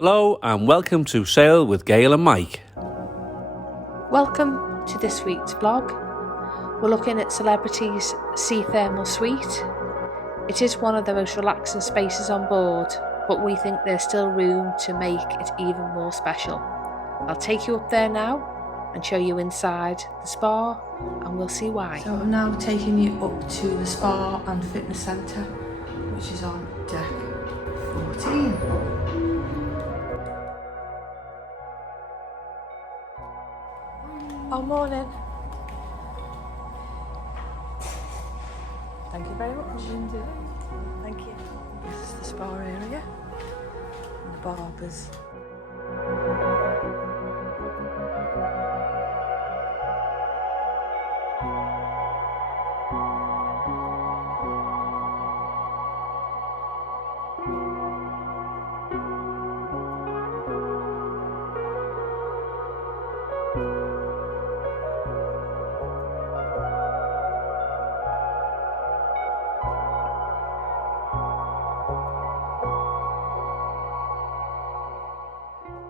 Hello and welcome to Sail with Gail and Mike. Welcome to this week's vlog. We're looking at Celebrity's Sea Thermal Suite. It is one of the most relaxing spaces on board, but we think there's still room to make it even more special. I'll take you up there now and show you inside the spa, and we'll see why. So I'm now taking you up to the spa and fitness centre, which is on deck 14. Oh, morning. Thank you very much. Thank you. This is the spa area and the barbers.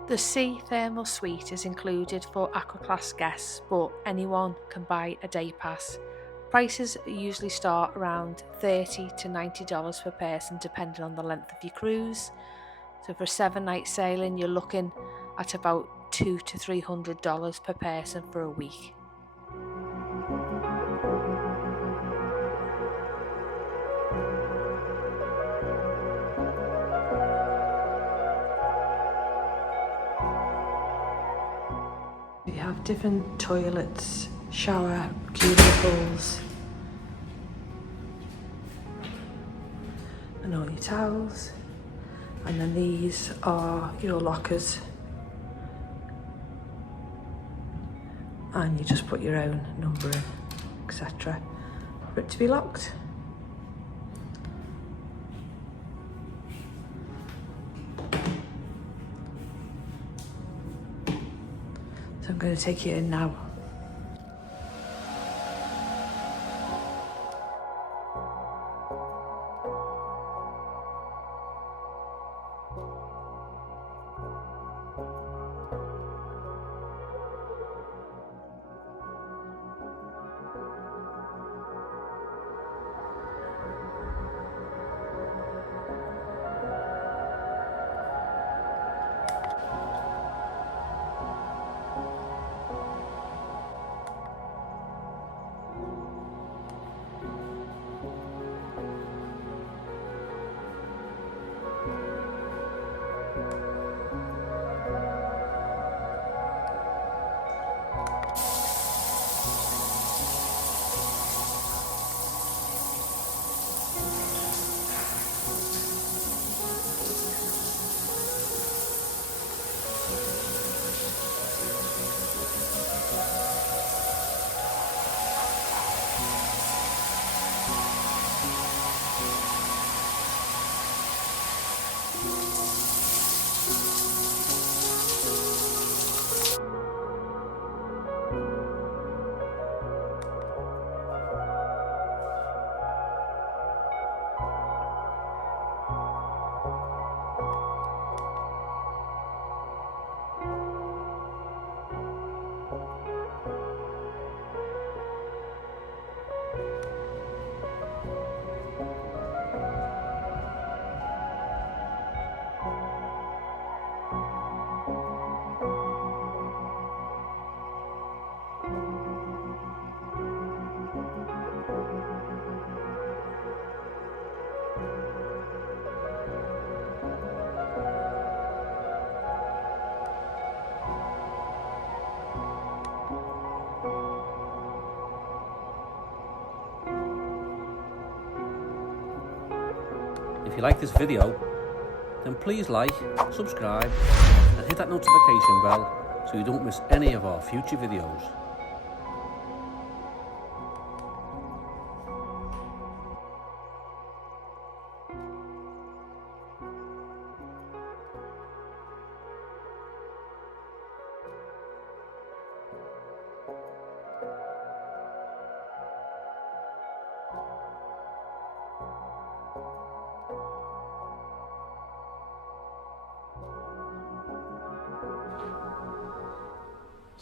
The Sea Thermal Suite is included for AquaClass guests, but anyone can buy a day pass. Prices usually start around $30 to $90 per person, depending on the length of your cruise. So for a 7-night sailing, you're looking at about $200 to $300 per person for a week. You have different toilets, shower, cubicles, and all your towels. And then these are your lockers. And you just put your own number in, etc. for it to be locked. So I'm going to take you in now. If you like this video, then please like, subscribe and hit that notification bell so you don't miss any of our future videos.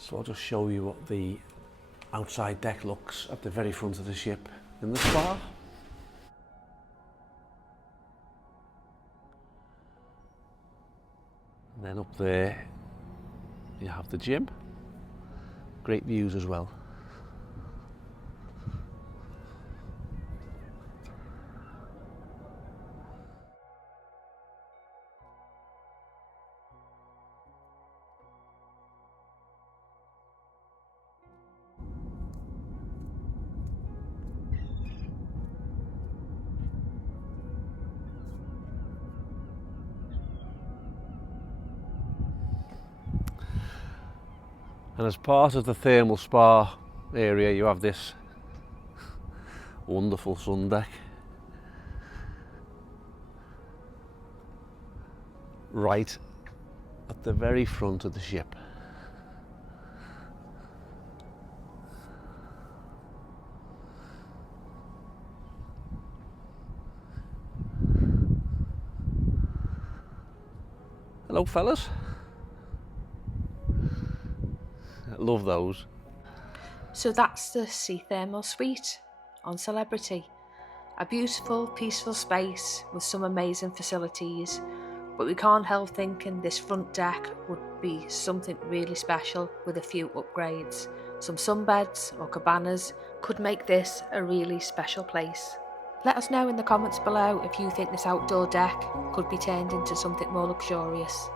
So I'll just show you what the outside deck looks at the very front of the ship in the spa. And then up there you have the gym. Great views as well. And as part of the thermal spa area, you have this wonderful sun deck. Right at the very front of the ship. Hello fellas. Love those. So that's the Sea Thermal Suite on Celebrity. A beautiful, peaceful space with some amazing facilities, but we can't help thinking this front deck would be something really special with a few upgrades. Some sunbeds or cabanas could make this a really special place. Let us know in the comments below if you think this outdoor deck could be turned into something more luxurious.